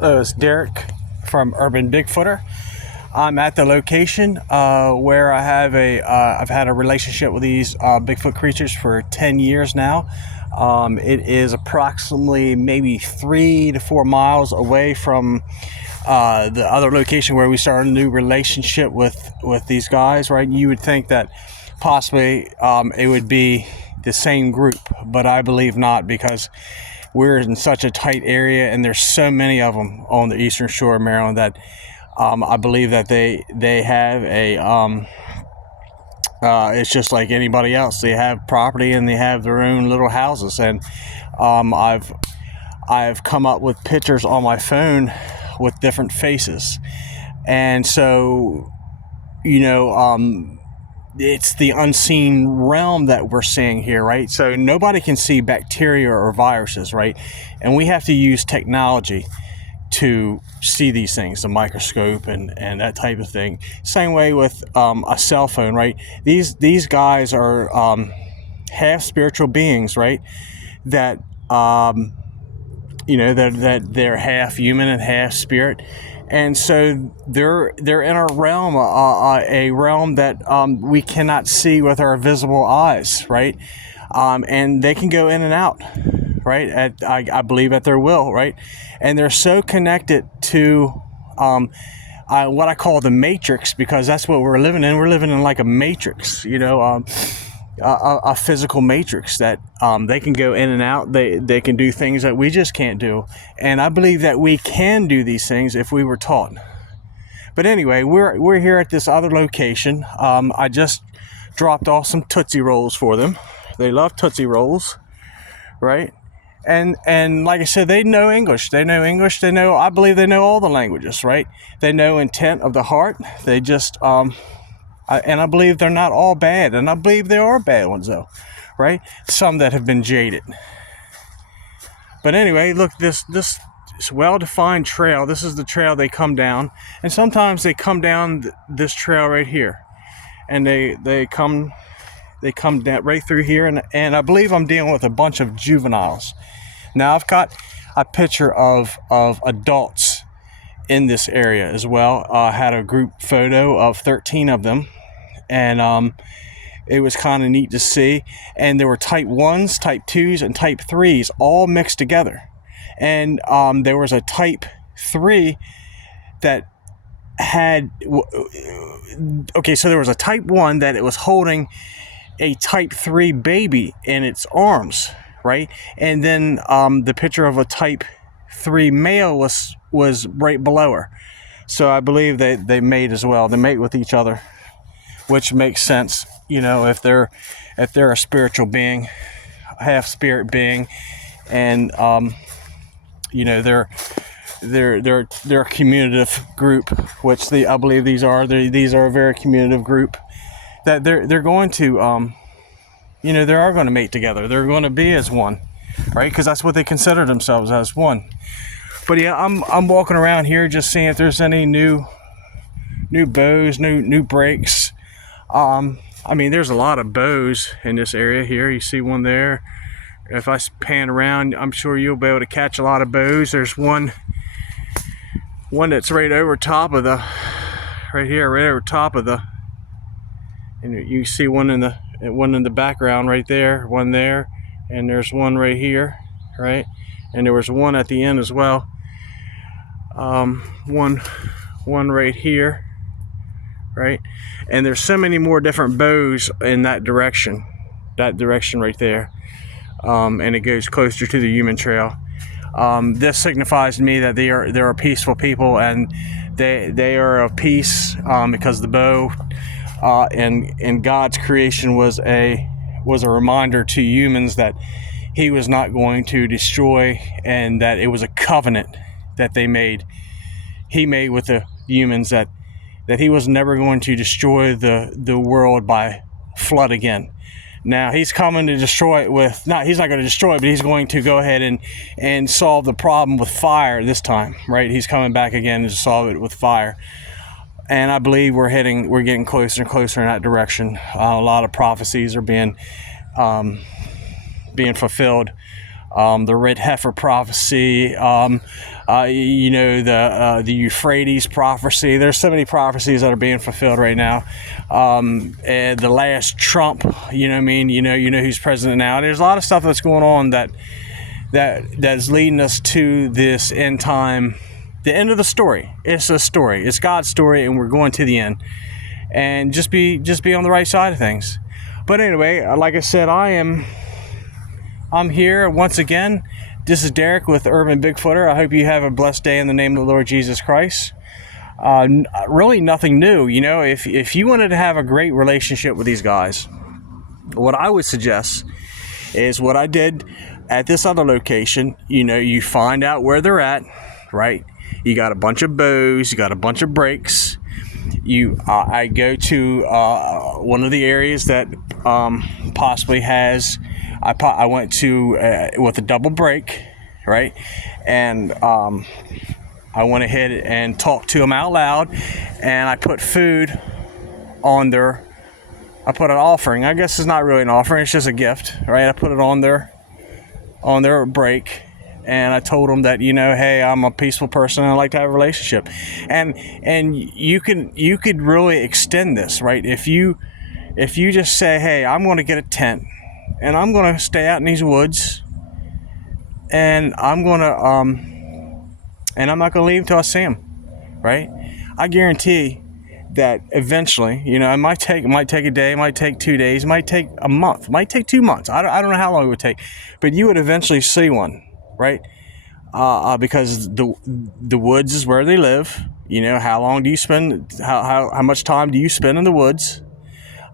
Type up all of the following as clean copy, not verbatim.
Hello, it's Derek from Urban Bigfooter. I'm at the location where I've had a relationship with these Bigfoot creatures for 10 years now. It is approximately maybe 3 to 4 miles away from the other location where we started a new relationship with these guys, right? You would think that possibly it would be the same group, but I believe not, because we're in such a tight area and there's so many of them on the eastern shore of Maryland that I believe that they have it's just like anybody else. They have property and they have their own little houses. And I've come up with pictures on my phone with different faces. And so, it's the unseen realm that we're seeing here, right? So nobody can see bacteria or viruses, right? And we have to use technology to see these things, the microscope and that type of thing. Same way with a cell phone, right? These guys are half spiritual beings, right? That that they're half human and half spirit. And so they're in a realm, a realm that we cannot see with our visible eyes, right? And they can go in and out, right? I believe at their will, right? And they're so connected to what I call the matrix, because that's what we're living in. We're living in like a matrix, a physical matrix that they can go in and out. They can do things that we just can't do. And I believe that we can do these things if we were taught. But anyway, we're here at this other location. I just dropped off some Tootsie Rolls for them. They love Tootsie Rolls, right? And like I said, they know English. I believe they know all the languages, right? They know intent of the heart. They just and I believe they're not all bad, and I believe there are bad ones though, right? Some that have been jaded. But anyway, look, this well-defined trail. This is the trail they come down, and sometimes they come down this trail right here, and they come down right through here, and I believe I'm dealing with a bunch of juveniles. Now I've got a picture of adults in this area as well. I had a group photo of 13 of them, and it was kind of neat to see. And there were type 1s, type 2s, and type 3s all mixed together. And there was a type 3 that had, okay, so there was a type 1 that it was holding a type 3 baby in its arms, right? And then the picture of a type 3 male was right below her. So I believe they mate as well. They mate with each other, which makes sense, if they're a spiritual being, half spirit being, and they're a communicative group, which I believe these are. These are a very communicative group that they're going to they are going to mate together. They're going to be as one, right? Because that's what they consider themselves, as one. But yeah, I'm walking around here just seeing if there's any new bows, new breaks. There's a lot of bows in this area here. You see one there. If I pan around, I'm sure you'll be able to catch a lot of bows. There's one that's right over top of the, right over top of the, and you see one in the background right there, one there, and there's one right here, right? And there was one at the end as well. One right here, right? And there's so many more different bows in that direction right there. And it goes closer to the human trail. This signifies to me that they're a peaceful people, and they are of peace, because the bow and God's creation was a reminder to humans that he was not going to destroy, and that it was a covenant that he made with the humans, that he was never going to destroy the world by flood again. Now he's coming to destroy it he's not going to destroy it, but he's going to go ahead and solve the problem with fire this time, right? He's coming back again to solve it with fire. And I believe we're getting closer and closer in that direction. A lot of prophecies are being fulfilled the red heifer prophecy, the Euphrates prophecy. There's so many prophecies that are being fulfilled right now. And the last Trump, you know what I mean? You know who's president now. There's a lot of stuff that's going on that's leading us to this end time, the end of the story. It's a story. It's God's story, and we're going to the end. And just be on the right side of things. But anyway, like I said, I'm here once again. This is Derek with Urban Bigfooter. I hope you have a blessed day in the name of the Lord Jesus Christ. Really nothing new. If you wanted to have a great relationship with these guys, what I would suggest is what I did at this other location. You find out where they're at, right? You got a bunch of bows, you got a bunch of breaks. I go to one of the areas that possibly has. I went to with a double break, right? And I went ahead and talked to them out loud, and I put food on their. I put an offering. I guess it's not really an offering; it's just a gift, right? I put it on their break. And I told them that, hey, I'm a peaceful person and I like to have a relationship. And you could really extend this, right? If you just say, hey, I'm going to get a tent and I'm going to stay out in these woods and I'm not going to leave until I see them, right? I guarantee that eventually, it might take a day, it might take 2 days, it might take a month, it might take 2 months. I don't know how long it would take, but you would eventually see one. Right, because the woods is where they live. How long do you spend? How much time do you spend in the woods?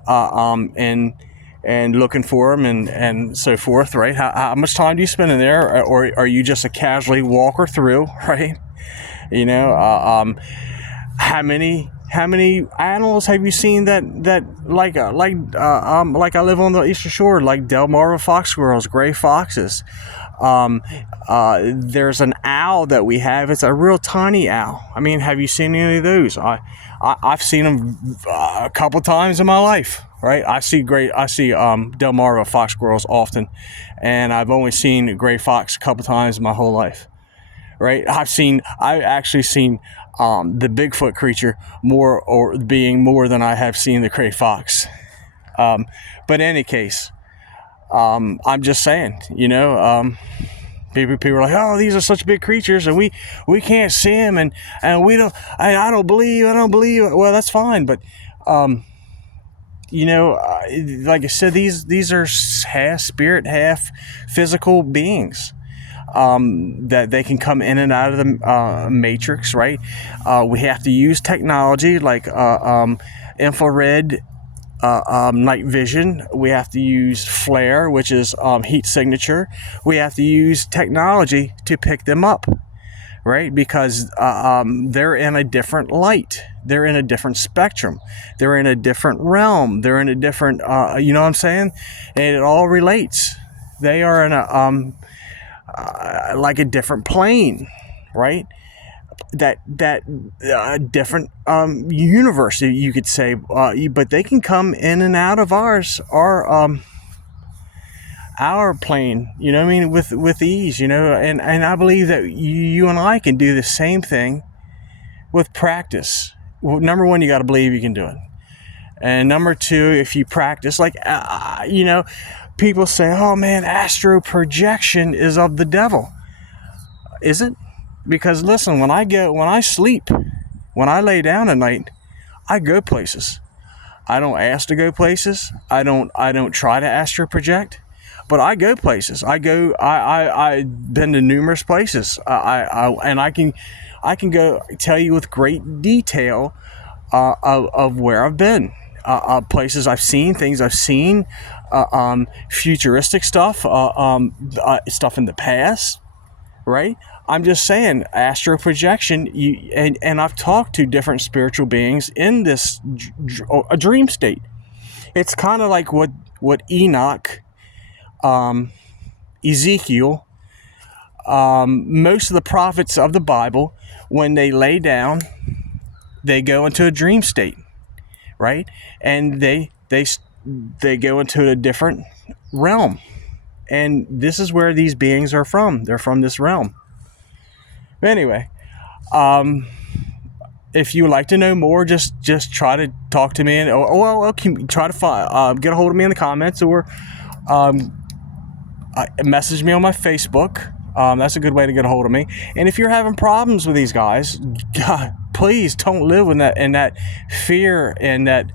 And looking for them and so forth. Right. How much time do you spend in there, or are you just a casually walker through? Right. How many animals have you seen that like I live on the Eastern Shore, like Delmarva fox squirrels, gray foxes. There's an owl that we have. It's a real tiny owl. I mean, have you seen any of those? I've seen them a couple times in my life. Right? I see Delmarva fox squirrels often, and I've only seen gray fox a couple times in my whole life. Right? I've actually seen the Bigfoot creature more than I have seen the gray fox. But in any case, I'm just saying, people are like, oh, these are such big creatures and we can't see them and we don't, I don't believe. Well, that's fine. But, like I said, these are half spirit, half physical beings. That they can come in and out of the matrix, right? We have to use technology like infrared night vision. We have to use flare, which is heat signature. We have to use technology to pick them up, right? Because they're in a different light. They're in a different spectrum. They're in a different realm. They're in a different, you know what I'm saying? And it all relates. They are in a like a different plane, right? That different universe, you could say, but they can come in and out of our plane, what I mean, with ease, and I believe that you and I can do the same thing with practice. Well, number one, you got to believe you can do it, and number two, if you practice, like people say, oh man, astral projection is of the devil. Is it? Because listen, when I sleep, when I lay down at night, I go places. I don't ask to go places. I don't try to astral project, but I go places. I've been to numerous places. I can go tell you with great detail of where I've been, places I've seen, things I've seen, futuristic stuff, stuff in the past, right? I'm just saying, astral projection, and I've talked to different spiritual beings in this a dream state. It's kind of like what Enoch, Ezekiel, most of the prophets of the Bible, when they lay down, they go into a dream state, right? And they go into a different realm, And this is where these beings are from. They're from this realm. But anyway, if you would like to know more, just try to talk to me, and try to get a hold of me in the comments, or message me on my Facebook. That's a good way to get a hold of me. And if you're having problems with these guys, God, please don't live in that fear, and that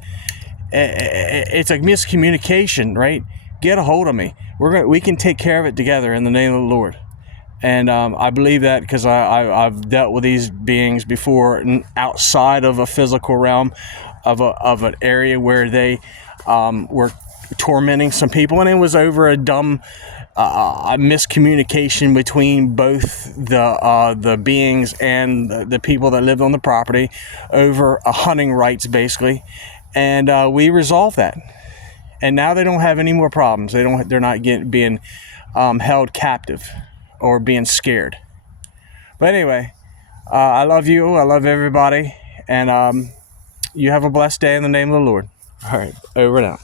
it's a miscommunication, right? Get a hold of me. We can take care of it together in the name of the Lord. And I believe that because I've dealt with these beings before, outside of a physical realm, of an area where they were tormenting some people, and it was over a dumb miscommunication between both the beings and the people that lived on the property over hunting rights, basically. And we resolved that, and now they don't have any more problems. They're not being held captive or being scared. But anyway, I love you. I love everybody. And you have a blessed day in the name of the Lord. All right, over now.